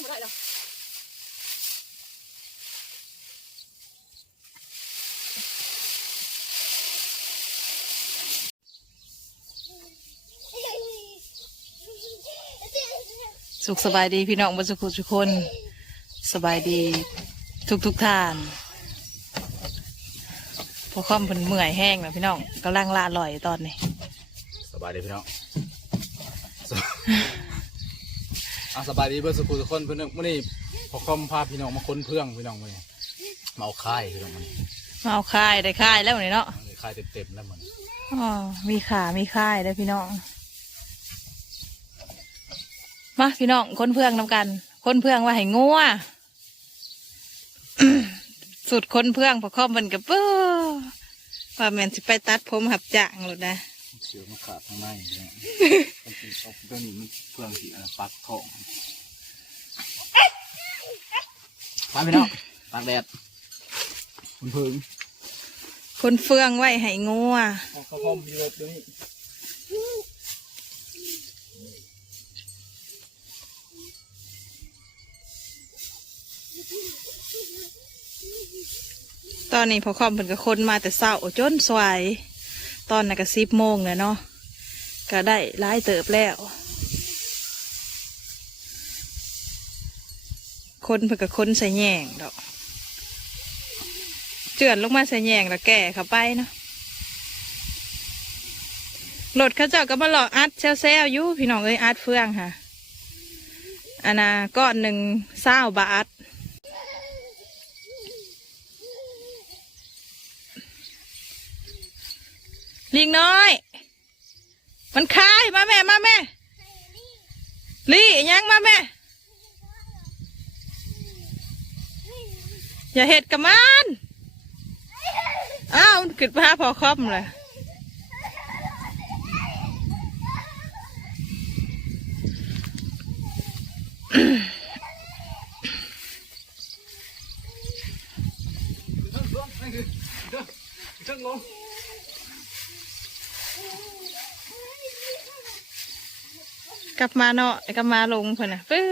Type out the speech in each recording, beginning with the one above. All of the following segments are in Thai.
ไม่ได้แล้วสุขสบายดีพี่น้องบรรสุขทุกคนสบายดีทุกทุกๆท่านพอค่อมเพิ่นเมื่อยแห้งแล้วพี่น้องกำลังละอร่อยตอนนี้ สบายดีพี่น้องสบ อะสบายดีเพื่อนสุขุทุกคนเพื่อนมื่อนี้พอคอมพาพี่น้องมาค้นเพื่องพี่น้องมื่อนี้มาเอาค่ายพี่น้องมันมาเอาค่ายได้ค่ายแล้ววันนี้เนาะค่ายเต็มๆแล้วมันอ๋อมีขามีค่ายแล้วพี่น้องมาพี่น้องค้นเพื่องนำกันค้นเพื่องว่าให้งัวสุดค้นเพื่องพอค่อมมันกับเบ้อว่าแมนสิไปตัดผมหับจ่างหลดนะ เชือมาขาดข้างในเนี่ยมันเป็นเอาเพื่อนนี่มันเพื่องที่อันปักทองมาพี่น้องตากแดดคุณพึ่งคนเฟืองไว้ให้งัวเอาข้าวพอมมีรบด้วยนี่ตอนนี้พอคอมเพิ่นก็คนมาแต่เช้าจนสวย ตอนนั้นก็สิบโมงแล้วเนาะก็ได้หลายเติบแล้ว คนเพิ่นก็คนใส่แยงดอก เจือนลงมาใส่แยงแล้วแก่เข้าไปเนาะรถเขาเจ้าก็มาหลอกอัดแซวๆอยู่พี่น้องเอ้ยอัดเฟืองค่ะอันน่ะก้อนหนึ่งเศร้าบาท ลิงน้อย มันคายมาแม่มาแม่ลี่ยังมาแม่ อย่าเห็ดกับมันอ้าวขึ้นไปหาพอคอมเลยเชิงลงนี่คือเชิงลง กลับมาเนาะกลับมาลงเพื่อนน่ะปื้อ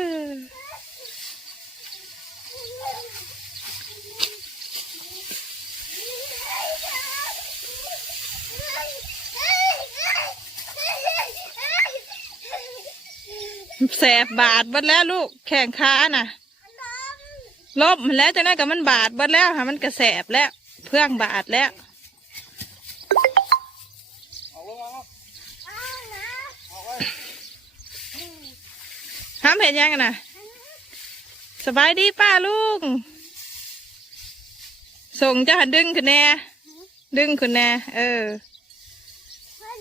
แสบบาดเบดแล้วลูกแข่งขาน่ะลบมันแล้วจากนั้นก็มันบาดเบดแล้วค่ะมันกระแสบแล้วเพื่องบาดแล้ว ห้ามเห็นยังกันนะสบายดีป้าลุงส่งเจ้าหันดึงขึ้นแน่ ดึงขึ้นแน่ เออ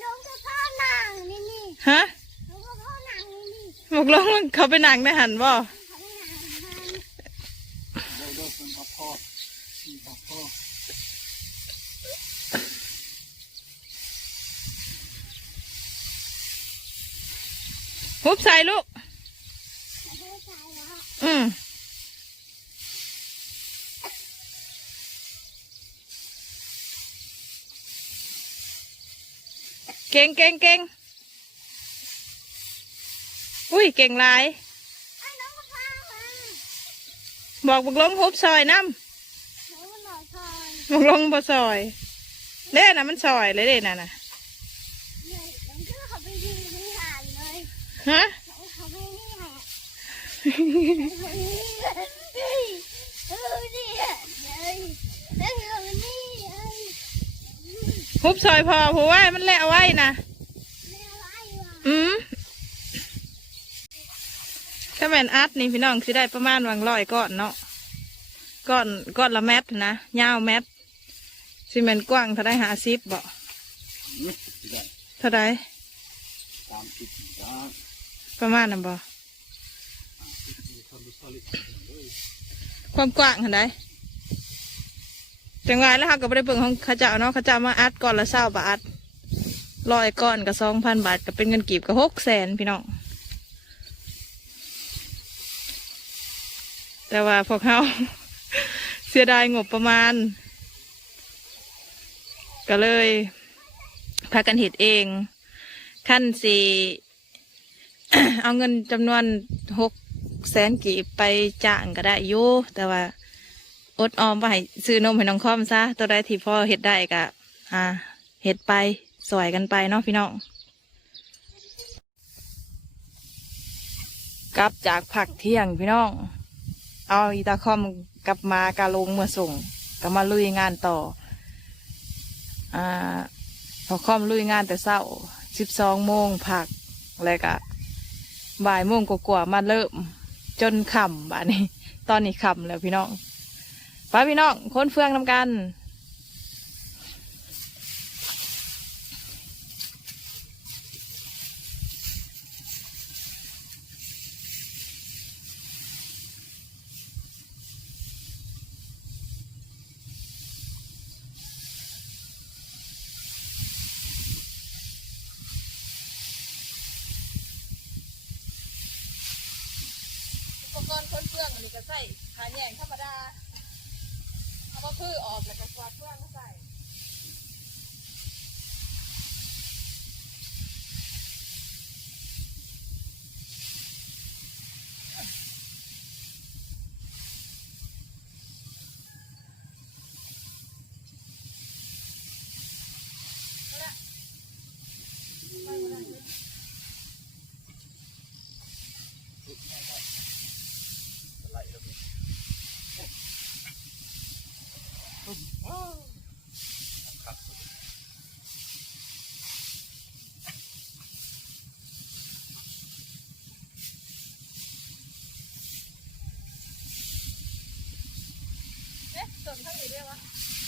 น้องจะพ่อหนังนี่นี่ฮะน้องจะพ่อหนังนี่นี่บอกลงมันเขาไปหนังในหันบ่เขาไม่หนังมันเดี๋ยวเดี๋ยวเป็นพับพ่อที่พับพ่อหุบใส่ลูก ไม่ได้ใจแล้ว อืมเก่งเก่งเก่งอุ้ยเก่งหลายไอ้น้องก็พ่อมาบอกบอกลงหุบซอยน้น้องก็หล่อคอยำบอกลงบ่ซอยเด้น่ะมันซอยเลยเด้น่ะน่ะเนี่ยน้องก็เขาไปยืนที่หานเลยฮะ น้องเขาไปนี่แหละเฮ้ยเออนี่เฮ้ยเฮ้ยเขาไปนี่เฮ้ยหุบซอยพอเพราะว่ามันแล้วไว้นะแม่ไล่ว่ะอืมถ้าแม่นอัดนี่พี่น้องสิได้ประมาณวังร้อยก้อนเนาะก้อนก้อนละแมตนะยาวแมตสิแม่นกว้างเท่าได้หาซิบบ่นี่ได้เท่าไดตามติดจ้าประมาณนั้นบ่ทำดูสลิด ความกว้างเท่าไดจังไรแล้วเขาก็ไม่ได้เบิ่งของขาเจ้าเนาะขาเจ้ามาอัดก้อนละเศร้าบาทร้อยก้อนกับสองพันบาทก็เป็นเงินกีบกับหกแสนพี่น้อง แต่ว่าพวกเขาเสียดายงบประมาณ ก็เลยพากันเห็ดเองขั้นสี่เอาเงินจำนวนหก แสนกีบไปจ้างก็ได้อยู่แต่ว่าอดออมไปให้ซื้อนมให้น้องคอมซะตัวใดที่พ่อเฮ็ดได้ก็อ่าเฮ็ดไปสวยกันไปเนาะพี่น้องกลับจากผักเที่ยงพี่น้อง เอาอีตาคอมกลับมากาลงเมื่อส่งก็มาลุยงานต่ออ่าพอคอมลุยงานแต่เช้าสิบสองโมงผักแล้วก็บ่ายโมงกว่าๆมาเริ่ม จนค่ำบ้านี้ ตอนนี้ค่ำแล้วพี่น้องไปพี่น้องค้นเฟืองนำกัน อุปกรณ์ค้นเฟืองอันนี้ก็ใส่ขาแยงธรรมดา เอามาพื้อออกแล้วก็กวาดเฟืองมาใส่ เอ๊ะส่ว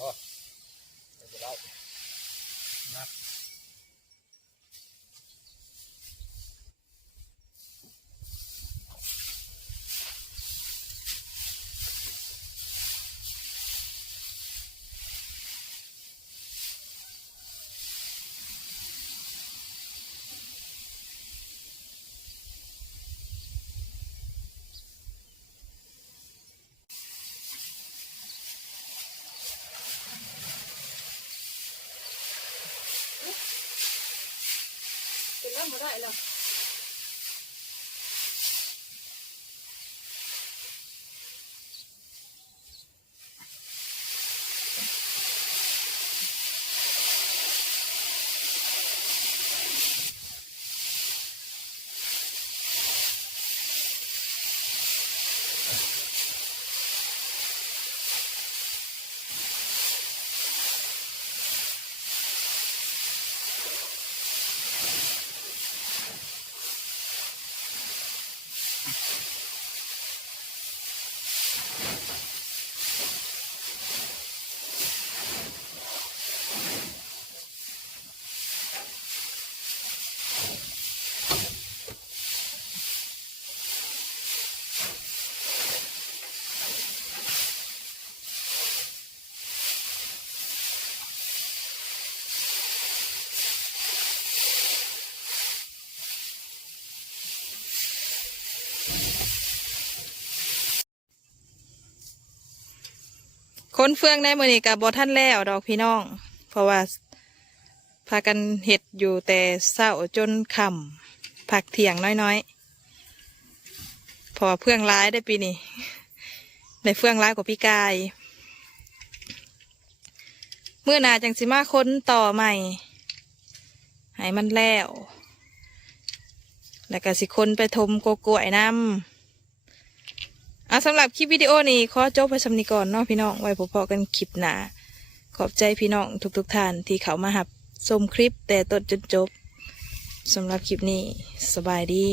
โอ้ไม่ได้นัก ไคนเฟืองในมือนี้กับบอท่านแล้วดอกพี่น้อง เพราะว่าพากันเห็ดอยู่แต่เศร้าจนค่ำผักเถียงน้อยๆ พอเฟืองร้ายได้ปีนี้ในเฟืองร้ายกว่าพี่กาย เมื่อนาจังสิมาค้นต่อใหม่ให้มันแล้ว แล้วก็สิคนไปทมโกโก้ไอ้น้ำ อะสำหรับคลิปวิดีโอนี้ขอจบไปสำนีก่อนเนาะพี่น้องไว้พบกันคลิปหน้าขอบใจพี่น้องทุกๆทท่านที่เขามาหับชมคลิปแต่ต้นจนจบสำหรับคลิปนี้สบายดี